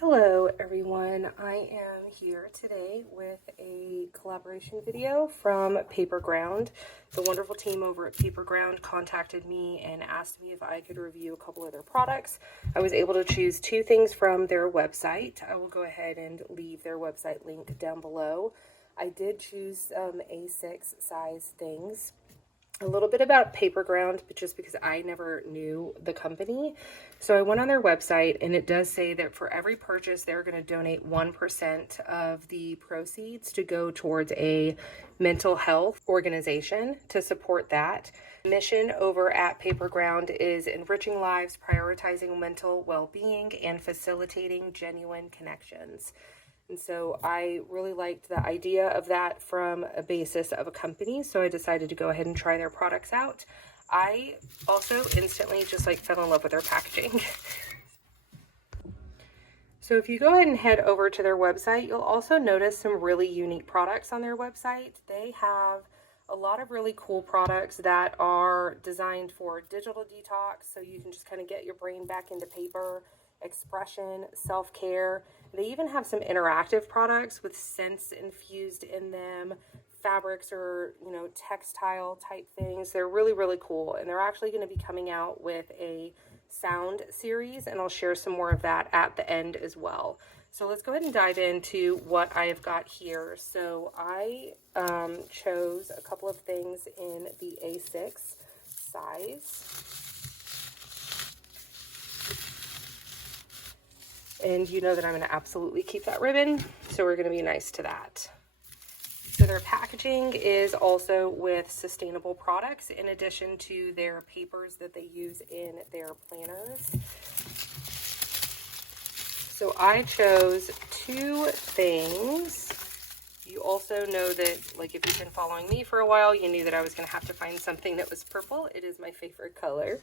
Hello everyone, I am here today with a collaboration video from Paperground. The wonderful team over at Paperground contacted me and asked me if I could review a couple of their products. I was able to choose two things from their website. I will go ahead and leave their website link down below. I did choose some A6 size things. A little bit about Paperground, but just because I never knew the company. So I went on their website and it does say that for every purchase, they're going to donate 1% of the proceeds to go towards a mental health organization to support that. The mission over at Paperground is enriching lives, prioritizing mental well-being, and facilitating genuine connections. And so I really liked the idea of that from a basis of a company. So I decided to go ahead and try their products out. I also instantly just fell in love with their packaging. So if you go ahead and head over to their website, you'll also notice some really unique products on their website. They have a lot of really cool products that are designed for digital detox. So you can just kind of get your brain back into paper, expression, self-care. They even have some interactive products with scents infused in them, fabrics or, textile type things. They're really, really cool. And they're actually going to be coming out with a sound series, and I'll share some more of that at the end as well. So let's go ahead and dive into what I have got here. So I chose a couple of things in the A6 size. And you know that I'm going to absolutely keep that ribbon, so we're going to be nice to that. So their packaging is also with sustainable products in addition to their papers that they use in their planners. So I chose two things. You also know that, if you've been following me for a while, you knew that I was going to have to find something that was purple. It is my favorite color.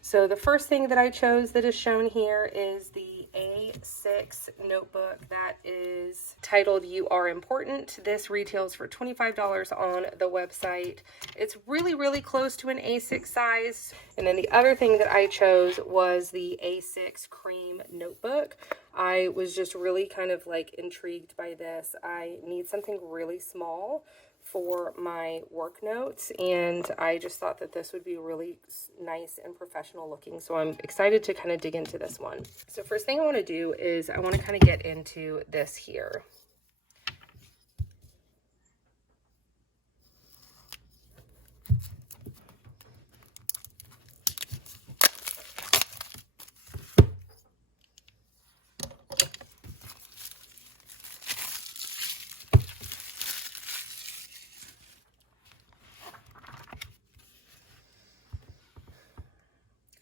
So the first thing that I chose that is shown here is the A6 notebook that is titled You Are Important. This retails for $25 on the website. It's really, really close to an A6 size. And then the other thing that I chose was the A6 cream notebook. I was just really kind of intrigued by this. I need something really small for my work notes, and I just thought that this would be really nice and professional looking, so I'm excited to kind of dig into this one. So first thing I want to do is I want to kind of get into this here.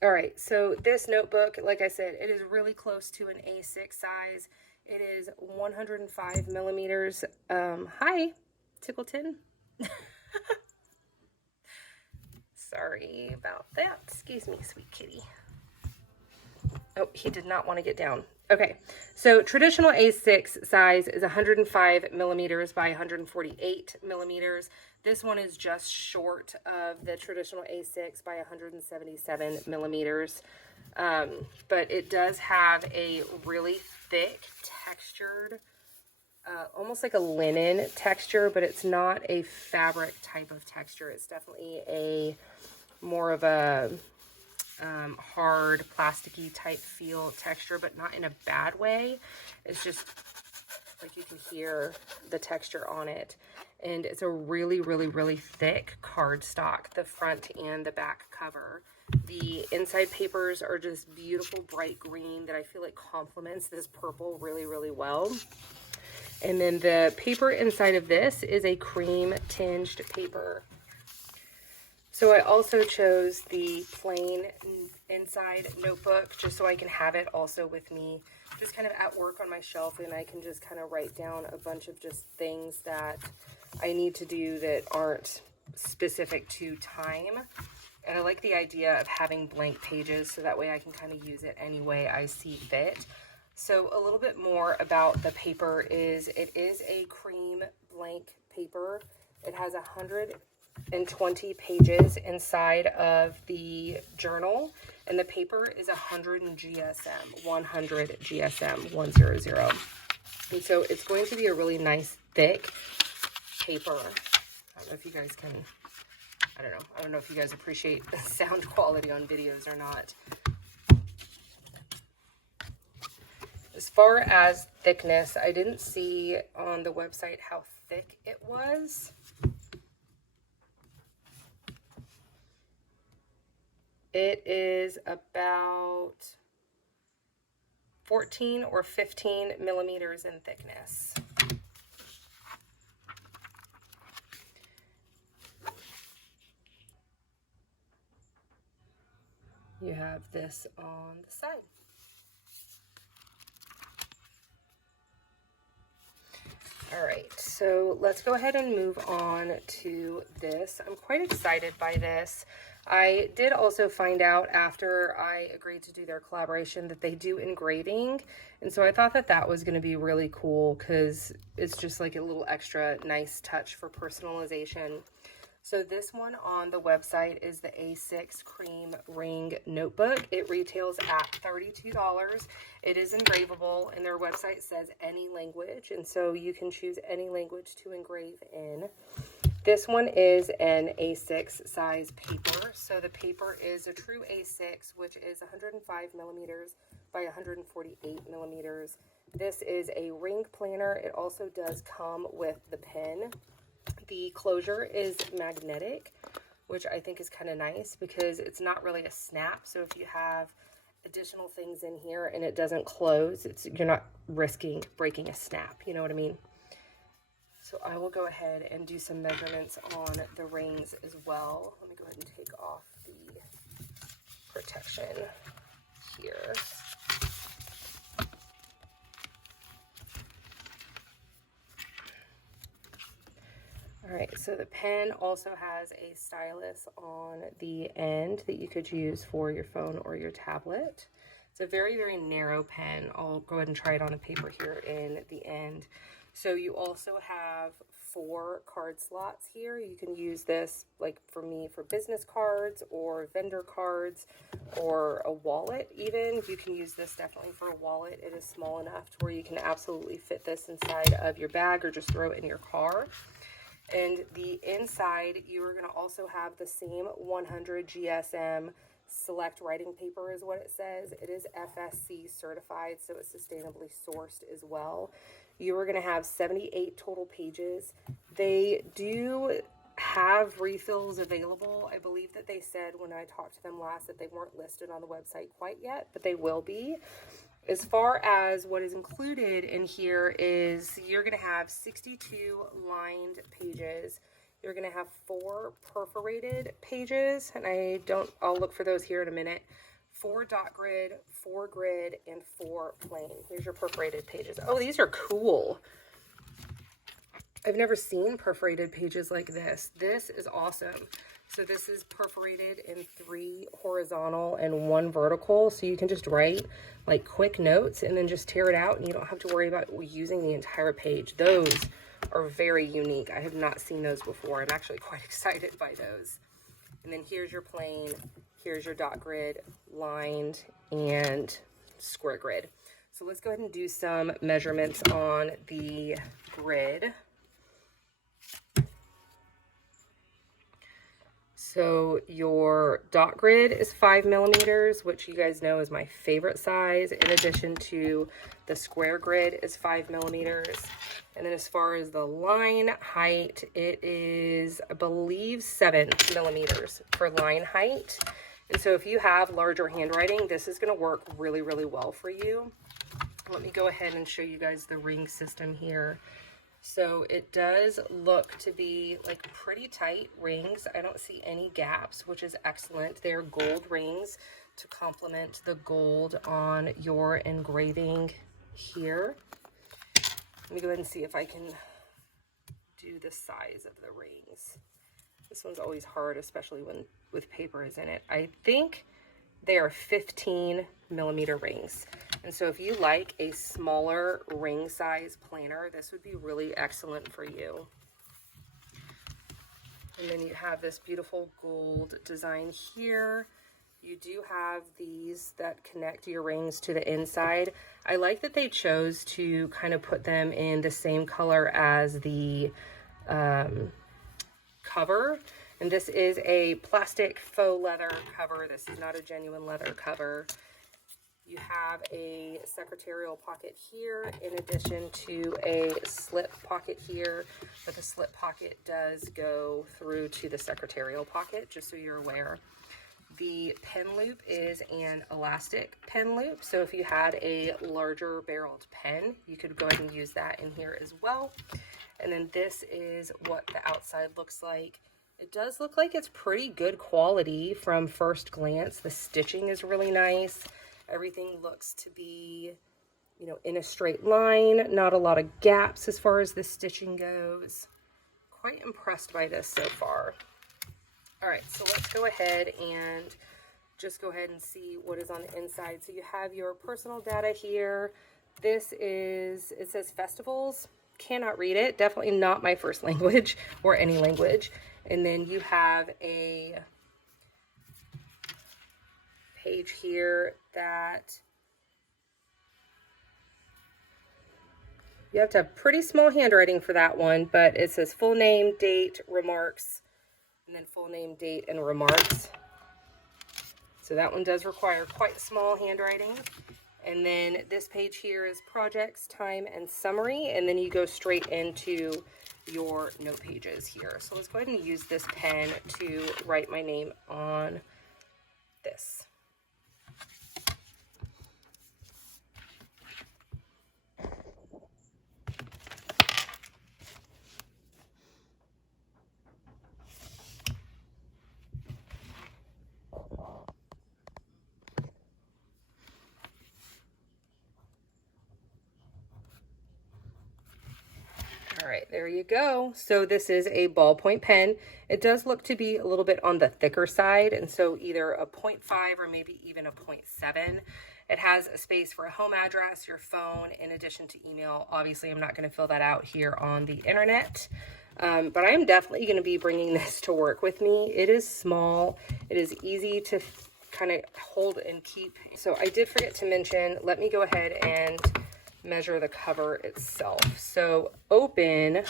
All right, so this notebook, like I said, it is really close to an A6 size. It is 105 millimeters. Hi, Tickleton. Sorry about that. Excuse me, sweet kitty. Oh, he did not want to get down. Okay, so traditional A6 size is 105 millimeters by 148 millimeters. This one is just short of the traditional A6 by 177 millimeters. But it does have a really thick textured, almost like a linen texture, but it's not a fabric type of texture. It's definitely a more of a hard plasticky type feel texture, but not in a bad way. It's just you can hear the texture on it, and it's a really, really, really thick cardstock, the front and the back cover. The inside papers are just beautiful bright green that I feel complements this purple really, really well. And then the paper inside of this is a cream tinged paper. So I also chose the plain inside notebook just so I can have it also with me just kind of at work on my shelf, and I can just kind of write down a bunch of just things that I need to do that aren't specific to time. And I like the idea of having blank pages so that way I can kind of use it any way I see fit. So a little bit more about the paper is it is a cream blank paper. It has 120 pages inside of the journal, and the paper is 100 GSM, 100 GSM 100. And so it's going to be a really nice thick paper. I don't know if you guys can, I don't know if you guys appreciate the sound quality on videos or not. As far as thickness, I didn't see on the website how thick it was. It is about 14 or 15 millimeters in thickness. You have this on the side. All right, so let's go ahead and move on to this. I'm quite excited by this. I did also find out after I agreed to do their collaboration that they do engraving. And so I thought that that was going to be really cool because it's just like a little extra nice touch for personalization. So this one on the website is the A6 Cream Ring Notebook. It retails at $32. It is engravable, and their website says any language, and so you can choose any language to engrave in. This one is an A6 size paper. So the paper is a true A6, which is 105 millimeters by 148 millimeters. This is a ring planner. It also does come with the pen. The closure is magnetic, which I think is kind of nice because it's not really a snap. So if you have additional things in here and it doesn't close, you're not risking breaking a snap. You know what I mean? So I will go ahead and do some measurements on the rings as well. Let me go ahead and take off the protection here. All right, so the pen also has a stylus on the end that you could use for your phone or your tablet. It's a very, very narrow pen. I'll go ahead and try it on the paper here in the end. So you also have 4 card slots here. You can use this, like for me, for business cards or vendor cards or a wallet even. You can use this definitely for a wallet. It is small enough to where you can absolutely fit this inside of your bag or just throw it in your car. And the inside, you are going to also have the same 100 GSM select writing paper is what it says. It is FSC certified, so it's sustainably sourced as well. You are going to have 78 total pages. They do have refills available. I believe that they said when I talked to them last that they weren't listed on the website quite yet, but they will be. As far as what is included in here is you're going to have 62 lined pages. You're going to have 4 perforated pages, and I'll look for those here in a minute. 4 dot grid, 4 grid, and 4 plain. Here's your perforated pages. Oh, these are cool. I've never seen perforated pages like this. This is awesome. So this is perforated in 3 horizontal and 1 vertical. So you can just write like quick notes and then just tear it out and you don't have to worry about using the entire page. Those are very unique. I have not seen those before. I'm actually quite excited by those. And then here's your plain, here's your dot grid, lined, and square grid. So let's go ahead and do some measurements on the grid. So your dot grid is 5 millimeters, which you guys know is my favorite size, in addition to the square grid is 5 millimeters. And then as far as the line height, it is, I believe, 7 millimeters for line height. And so if you have larger handwriting, this is going to work really, really well for you. Let me go ahead and show you guys the ring system here. So it does look to be like pretty tight rings. I don't see any gaps, which is excellent. They're gold rings to complement the gold on your engraving here. Let me go ahead and see if I can do the size of the rings. This one's always hard, especially when with paper is in it. I think they are 15 millimeter rings. And so if you like a smaller ring size planner, this would be really excellent for you. And then you have this beautiful gold design here. You do have these that connect your rings to the inside. I like that they chose to kind of put them in the same color as the cover. And this is a plastic faux leather cover. This is not a genuine leather cover. You have a secretarial pocket here in addition to a slip pocket here, but the slip pocket does go through to the secretarial pocket, just so you're aware. The pen loop is an elastic pen loop, so if you had a larger barreled pen, you could go ahead and use that in here as well. And then this is what the outside looks like. It does look like it's pretty good quality from first glance. The stitching is really nice. Everything looks to be, you know, in a straight line, not a lot of gaps as far as the stitching goes. Quite impressed by this so far. All right, so let's go ahead and just go ahead and see what is on the inside. So you have your personal data here. This is, it says festivals. Cannot read it. Definitely not my first language or any language. And then you have a page here that you have to have pretty small handwriting for that one, but it says full name, date, remarks, and then full name, date, and remarks. So that one does require quite small handwriting. And then this page here is projects, time, and summary, and then you go straight into your note pages here. So let's go ahead and use this pen to write my name on this. All right, there you go. So this is a ballpoint pen. It does look to be a little bit on the thicker side, and so either a 0.5 or maybe even a 0.7. It has a space for a home address, your phone, in addition to email. Obviously, I'm not going to fill that out here on the internet, but I am definitely going to be bringing this to work with me. It is small. It is easy to kind of hold and keep. So I did forget to mention, let me go ahead and measure the cover itself. So open,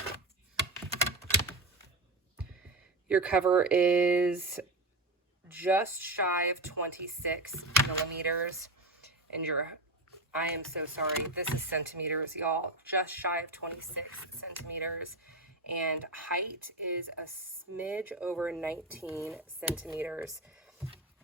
your cover is just shy of 26 millimeters, and I am so sorry, this is centimeters, y'all, just shy of 26 centimeters, and height is a smidge over 19 centimeters.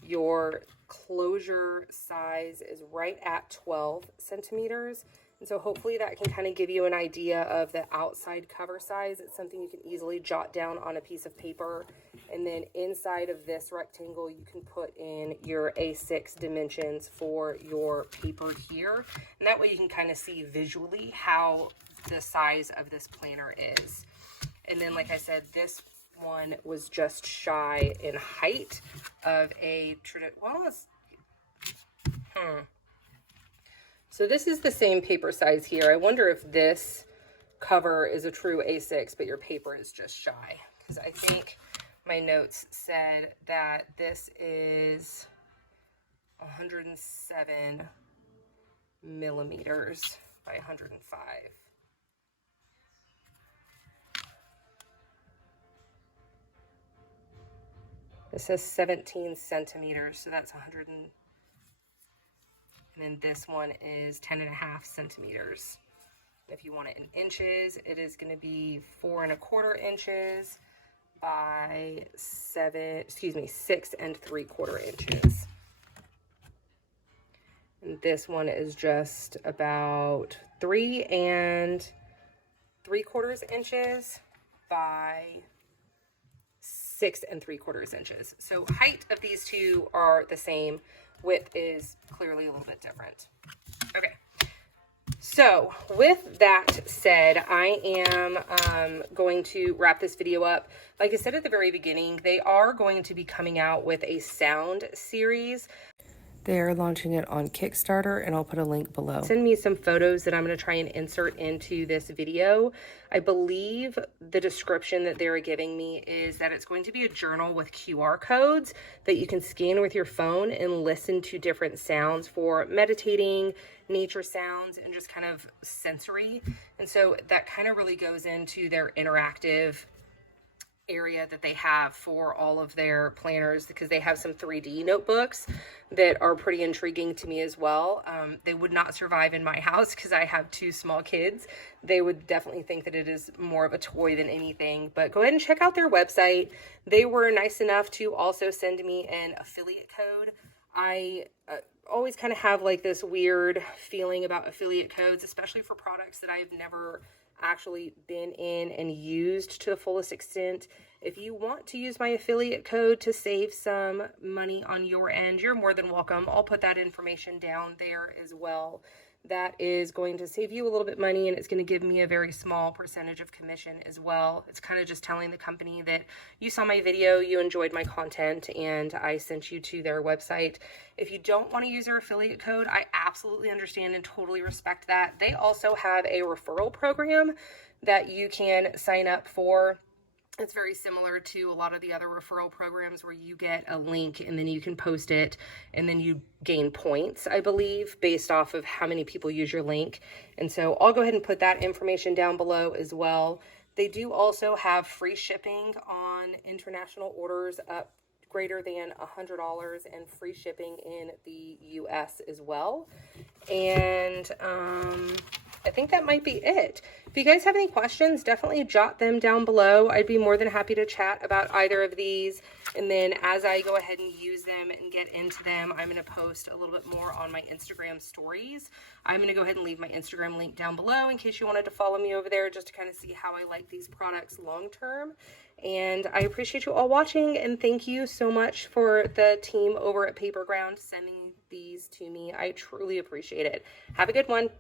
Your closure size is right at 12 centimeters. And so hopefully that can kind of give you an idea of the outside cover size. It's something you can easily jot down on a piece of paper. And then inside of this rectangle, you can put in your A6 dimensions for your paper here. And that way you can kind of see visually how the size of this planner is. And then, like I said, this one was just shy in height of a So this is the same paper size here. I wonder if this cover is a true A6, but your paper is just shy, because I think my notes said that this is 107 millimeters by 105. This says 17 centimeters, so that's 100 and then this one is 10.5 centimeters. If you want it in inches, it is going to be 4¼ inches by 6 3/4 inches. And this one is just about 3 3/4 inches by 6 3/4 inches. So height of these two are the same. Width is clearly a little bit different. Okay. So with that said, I am going to wrap this video up. Like I said at the very beginning, they are going to be coming out with a sound series. They're launching it on Kickstarter, and I'll put a link below. Send me some photos that I'm going to try and insert into this video. I believe the description that they're giving me is that it's going to be a journal with QR codes that you can scan with your phone and listen to different sounds for meditating, nature sounds, and just kind of sensory. And so that kind of really goes into their interactive area that they have for all of their planners, because they have some 3D notebooks that are pretty intriguing to me as well. They would not survive in my house because I have 2 small kids. They would definitely think that it is more of a toy than anything, but go ahead and check out their website. They were nice enough to also send me an affiliate code. I always kind of have like this weird feeling about affiliate codes, especially for products that I've never actually been in and used to the fullest extent. If you want to use my affiliate code to save some money on your end, you're more than welcome. I'll put that information down there as well. That is going to save you a little bit money, and it's going to give me a very small percentage of commission as well. It's kind of just telling the company that you saw my video, you enjoyed my content, and I sent you to their website. If you don't want to use their affiliate code, I absolutely understand and totally respect that. They also have a referral program that you can sign up for. It's very similar to a lot of the other referral programs where you get a link and then you can post it and then you gain points, I believe, based off of how many people use your link. And so I'll go ahead and put that information down below as well. They do also have free shipping on international orders up greater than $100 and free shipping in the US as well. And I think that might be it. If you guys have any questions, definitely jot them down below. I'd be more than happy to chat about either of these. And then as I go ahead and use them and get into them, I'm going to post a little bit more on my Instagram stories. I'm going to go ahead and leave my Instagram link down below in case you wanted to follow me over there just to kind of see how I like these products long term. And I appreciate you all watching, and thank you so much for the team over at Paper Ground sending these to me. I truly appreciate it. Have a good one.